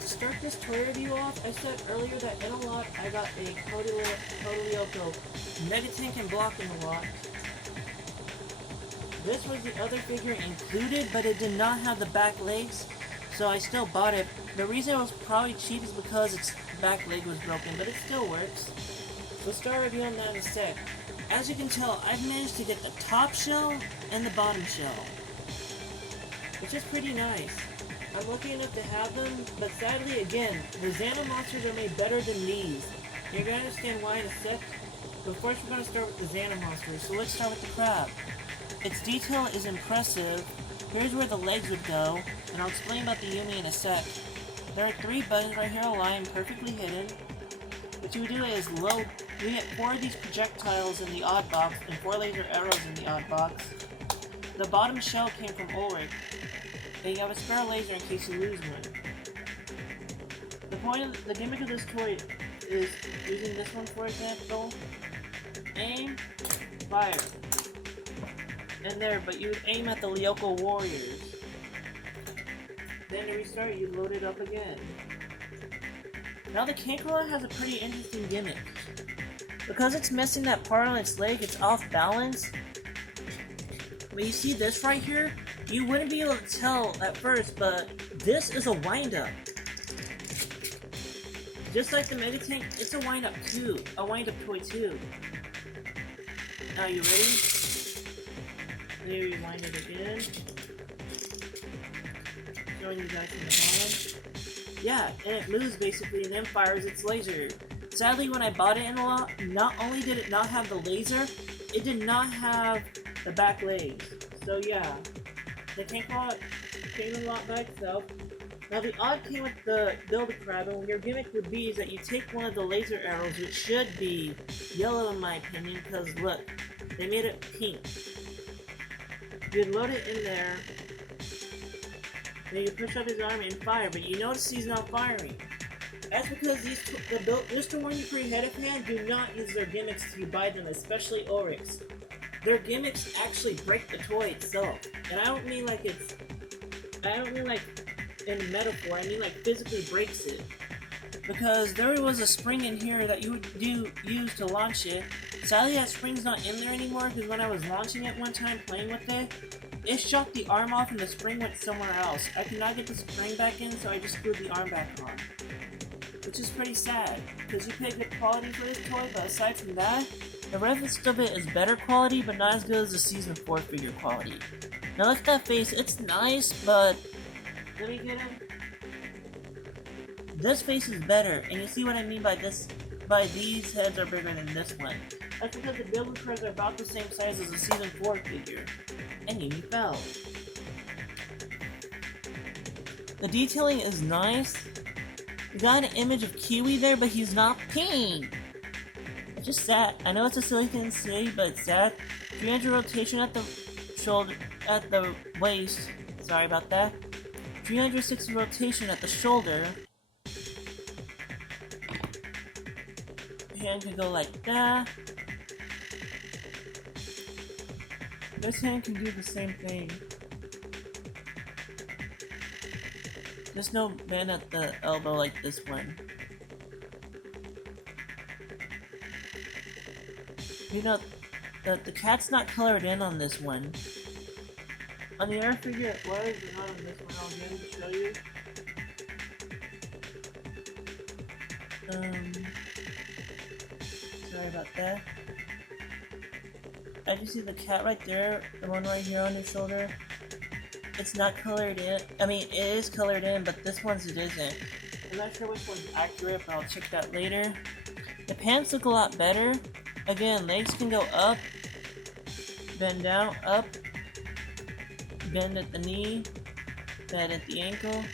to start this toy review off, I said earlier that in a lot I got a Codelyoko Mega Tank and block in a lot. This was the other figure included, but it did not have the back legs, so I still bought it. The reason it was probably cheap is because its back leg was broken, but it still works. We'll start reviewing that in a sec. As you can tell, I've managed to get the top shell and the bottom shell, which is pretty nice. I'm lucky enough to have them, but sadly again, the Xana monsters are made better than these. You're gonna understand why in a sec, but first we're gonna start with the Xana monsters, so let's start with the crab. Its detail is impressive. Here's where the legs would go, and I'll explain about the Yumi in a sec. There are 3 buttons right here lying perfectly hidden. What you would do is load. You get 4 of these projectiles in the odd box and 4 laser arrows in the odd box. The bottom shell came from Ulrich, and you have a spare laser in case you lose one. The gimmick of this toy is using this one for example. Aim, fire. And there, but you would aim at the Lyoko warriors. Then to restart, you load it up again. Now the Kangaroo has a pretty interesting gimmick. Because it's missing that part on its leg, it's off balance. When you see this right here, you wouldn't be able to tell at first, but this is a wind-up. Just like the Mega Tank, it's a wind-up too. A wind-up toy too. Now you ready? There, you wind it again. Showing you guys from the bottom. Yeah, and it moves basically and then fires its laser. Sadly, when I bought it in a lot, not only did it not have the laser, it did not have the back legs. So yeah, the Kangaroo came in a lot by itself. Now the odd came with the Build-A-Crab, and your gimmick would be is that you take one of the laser arrows, which should be yellow in my opinion, because look, they made it pink. You'd load it in there, then you push up his arm and fire, but you notice he's not firing. That's because just to warn you pre ahead of hand, do not use their gimmicks if you buy them, especially Oryx. Their gimmicks actually break the toy itself. And I don't mean like in metaphor, I mean like physically breaks it. Because there was a spring in here that you would use to launch it. Sadly that spring's not in there anymore, because when I was launching it one time playing with it, it shot the arm off and the spring went somewhere else. I could not get the spring back in, so I just screwed the arm back on. Which is pretty sad, because you pay good quality for this toy, but aside from that, the rest of it is better quality, but not as good as the Season 4 figure quality. Now look at that face, it's nice, but... Let me get him. This face is better, and you see what I mean by this, by these heads are bigger than this one. That's because the Build-A-Crabs are about the same size as the Season 4 figure. And Yumi fell. The detailing is nice. You got an image of Kiwi there, but he's not pink. It's just sad. I know it's a silly thing to say, but it's sad. 300 rotation at the shoulder, at the waist. Sorry about that. 360 rotation at the shoulder. Hand can go like that. This hand can do the same thing. There's no band at the elbow like this one. You know, the cat's not colored in on this one. On the other figure it was, but not on this one. I'll again show you. Sorry about that. I just see the cat right there, the one right here on his shoulder. It's not colored in. I mean, it is colored in, but this one's it isn't. I'm not sure which one's accurate, but I'll check that later. The pants look a lot better. Again, legs can go up, bend down, up, bend at the knee, bend at the ankle,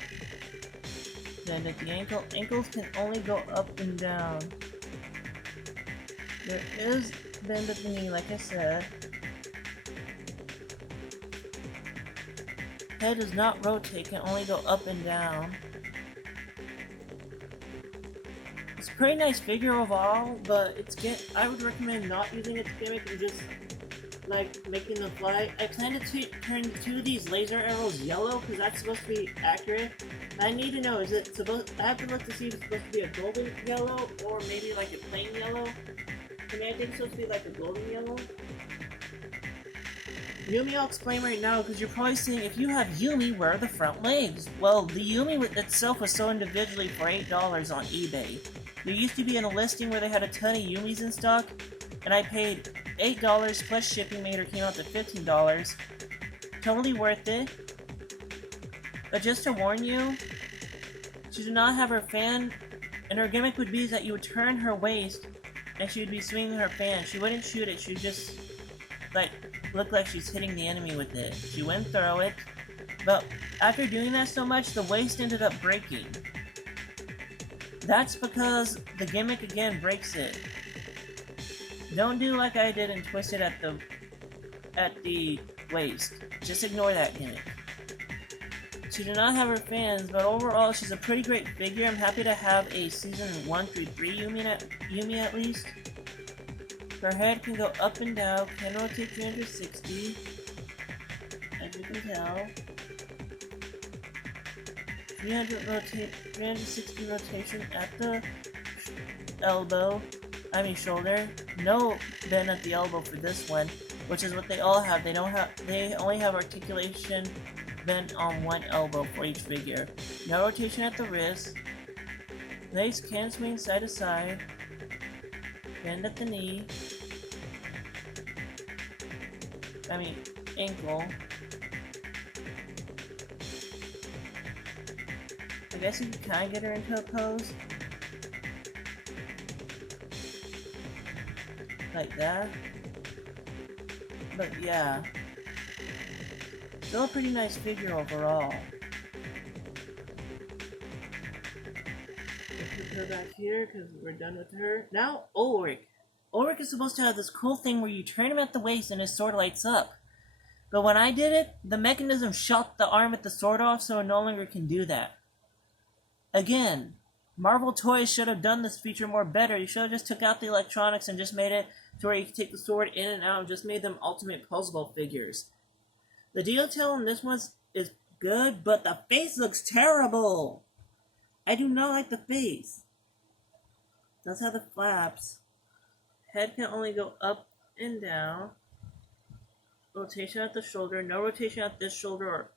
bend at the ankle. Ankles can only go up and down. There is bend at the knee, like I said. Head does not rotate, can only go up and down. It's a pretty nice figure overall, but I would recommend not using its gimmick and just like making them fly. I plan to turn 2 of these laser arrows yellow because that's supposed to be accurate. And I need to know, is it supposed? I have to look to see if it's supposed to be a golden yellow or maybe like a plain yellow. I mean, I think it's supposed to be like a golden yellow. Yumi, I'll explain right now because you're probably saying, if you have Yumi, where are the front legs? Well, the Yumi itself was sold individually for $8 on eBay. There used to be in a listing where they had a ton of Yumis in stock, and I paid $8 plus shipping made her came out to $15. Totally worth it. But just to warn you, she did not have her fan, and her gimmick would be that you would turn her waist and she would be swinging her fan. She wouldn't shoot it, she would just like look like she's hitting the enemy with it. She wouldn't throw it, but after doing that so much, the waist ended up breaking. That's because the gimmick again breaks it. Don't do like I did and twist it at the waist. Just ignore that gimmick. She did not have her fans, but overall she's a pretty great figure. I'm happy to have a season 1 through 3 Yumi at least. Her head can go up and down, can rotate 360, as you can tell. 360 rotation at the shoulder. No bend at the elbow for this one, which is what they all have. They only have articulation bent on one elbow for each figure. No rotation at the wrist. Legs can swing side to side. Bend at the knee. Ankle. I guess you can kind of get her into a pose. Like that. But yeah. Still a pretty nice figure overall. Let's put her back here because we're done with her. Now, Ulrich. Ulrich is supposed to have this cool thing where you turn him at the waist and his sword lights up. But when I did it, the mechanism shot the arm with the sword off, so it no longer can do that. Again, Marvel Toys should have done this feature more better. You should have just took out the electronics and just made it to where you can take the sword in and out and just made them ultimate posable figures. The detail in this one is good, but the face looks terrible. I do not like the face. Does have the flaps. Head can only go up and down. Rotation at the shoulder. No rotation at this shoulder or...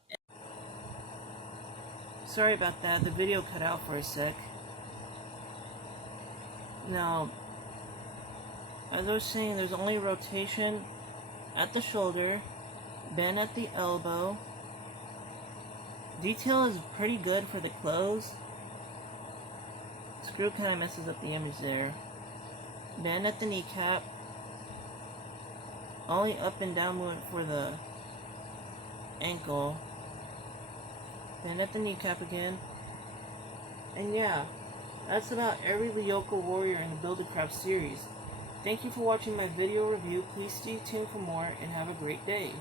Sorry about that. The video cut out for a sec. Now, as I was saying, there's only rotation at the shoulder. Bend at the elbow. Detail is pretty good for the clothes. Screw kind of messes up the image there. Bend at the kneecap. Only up and down movement for the ankle. Bend at the kneecap again. And yeah, that's about every Lyoko warrior in the Build-A-Craft series. Thank you for watching my video review. Please stay tuned for more and have a great day.